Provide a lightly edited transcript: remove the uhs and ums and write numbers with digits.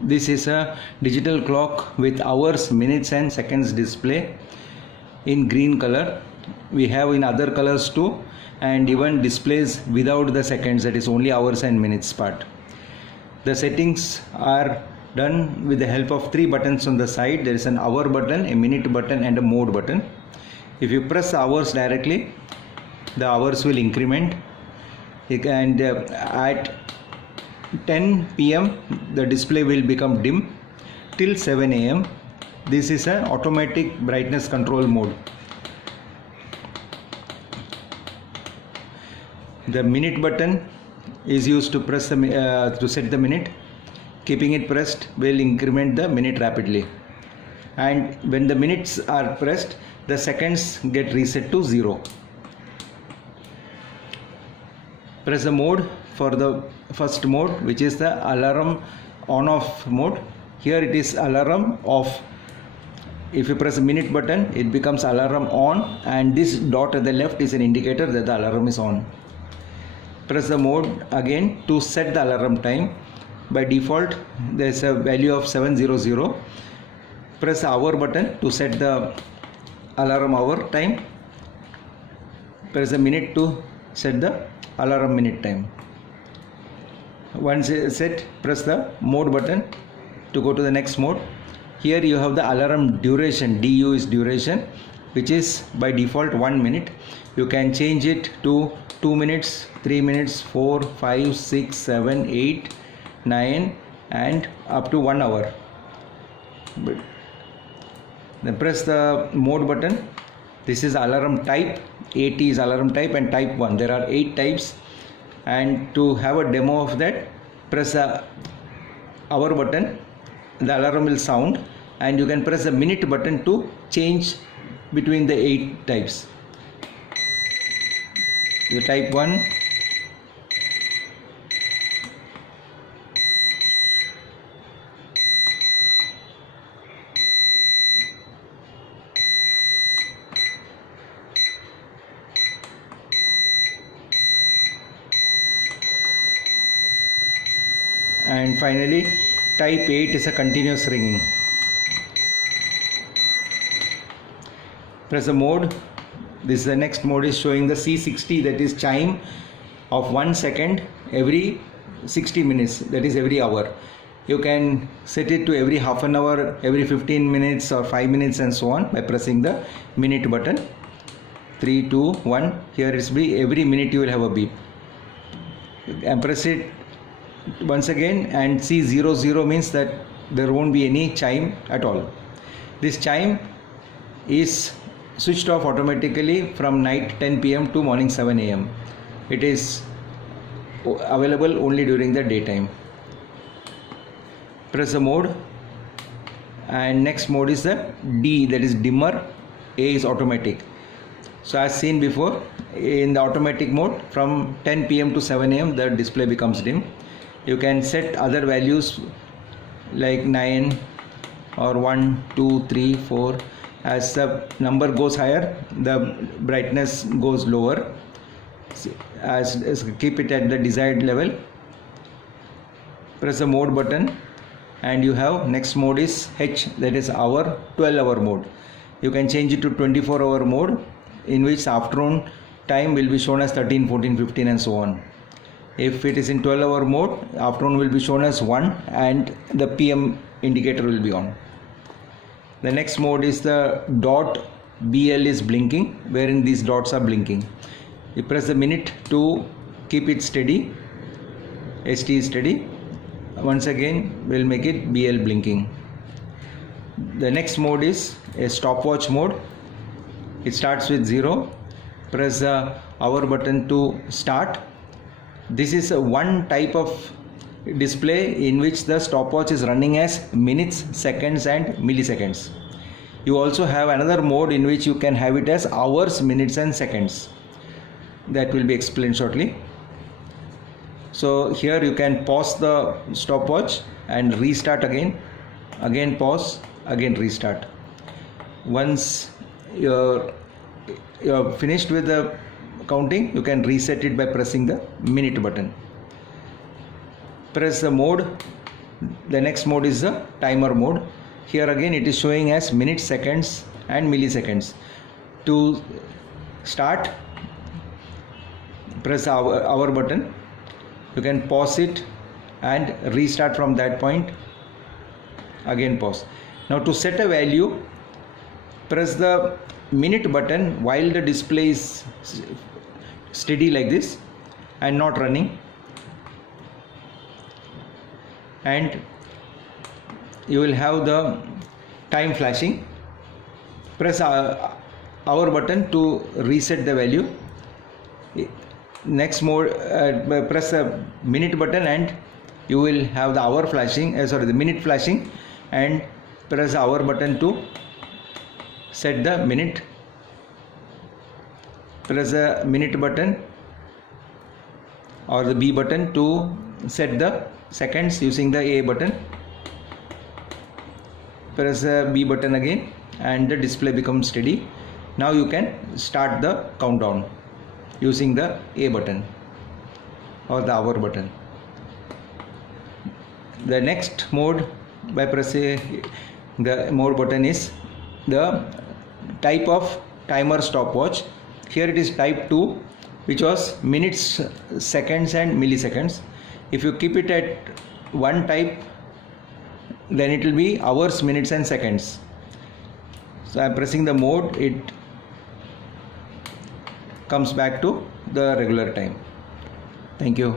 This is a digital clock with hours, minutes and seconds display in green color. We have in other colors too, and even displays without the seconds, that is only hours and minutes part. The settings are done with the help of 3 buttons on the side. There is an hour button, a minute button and a mode button. If you press hours directly, the hours will increment, and at 10 p.m. the display will become dim till 7 a.m. This is an automatic brightness control mode. The minute button is used to press to set the minute. Keeping it pressed will increment the minute rapidly, and when the minutes are pressed, the seconds get reset to 0. Press the mode for the first mode, which is the alarm on off mode. Here it is alarm off. If you press the minute button, it becomes alarm on, and this dot at the left is an indicator that the alarm is on. Press the mode again to set the alarm time. By default there is a value of 700. Press the hour button to set the alarm hour time. Press the minute to set the alarm minute time. Once set, press the mode button to go to the next mode. Here you have the alarm duration. DU is duration, which is by default 1 minute. You can change it to 2 minutes, 3 minutes, 4, 5, 6, 7, 8, 9 and up to 1 hour. Then press the mode button. This is alarm type. AT is alarm type and type 1. There are 8 types, and to have a demo of that, press the hour button. The alarm will sound, and you can press the minute button to change between the 8 types. The type 1, and finally type 8 is a continuous ringing. Press the mode. This is the next mode is showing the C60, that is chime of 1 second every 60 minutes, that is every hour. You can set it to every half an hour, every 15 minutes or 5 minutes and so on by pressing the minute button. 3, 2, 1. Here is every minute you will have a beep. And press it once again, and C00 means that there won't be any chime at all. This chime is switched off automatically from night 10 p.m. to morning 7 a.m. It is available only during the daytime. Press the mode, and next mode is the D, that is dimmer. A is automatic. So as seen before, in the automatic mode from 10 p.m. to 7 a.m. the display becomes dim. You can set other values like 9 or 1, 2, 3, 4. As the number goes higher, the brightness goes lower. As keep it at the desired level. Press the mode button, and you have next mode is H, that is hour, 12-hour mode. You can change it to 24-hour mode, in which afternoon time will be shown as 13, 14, 15 and so on. If it is in 12-hour mode, afternoon will be shown as 1 and the PM indicator will be on. The next mode is the dot. BL is blinking, wherein these dots are blinking. You press the minute to keep it steady. ST is steady. Once again we'll make it BL blinking. The next mode is a stopwatch mode. It starts with 0. Press the hour button to start. This is one type of display in which the stopwatch is running as minutes, seconds and milliseconds. You also have another mode in which you can have it as hours, minutes and seconds. That will be explained shortly. So here you can pause the stopwatch and restart again pause, again restart. Once you're finished with the counting, you can reset it by pressing the minute button. Press the mode the next mode is the timer mode. Here again it is showing as minutes, seconds and milliseconds. To start, press hour button. You can pause it and restart from that point. Again pause. Now to set a value, press the minute button while the display is steady like this and not running, and you will have the time flashing. Press hour button to reset the value. Next mode, press the minute button and you will have the hour flashing, the minute flashing, and press the hour button to set the minute. Press the minute button or the B button to set the seconds using the A button. Press the B button again and the display becomes steady. Now you can start the countdown using the A button or the hour button. The next mode, by pressing the more button, is the type of timer stopwatch. Here it is type 2, which was minutes, seconds and milliseconds. If you keep it at one type, then it will be hours, minutes and seconds. So I am pressing the mode, it comes back to the regular time. Thank you.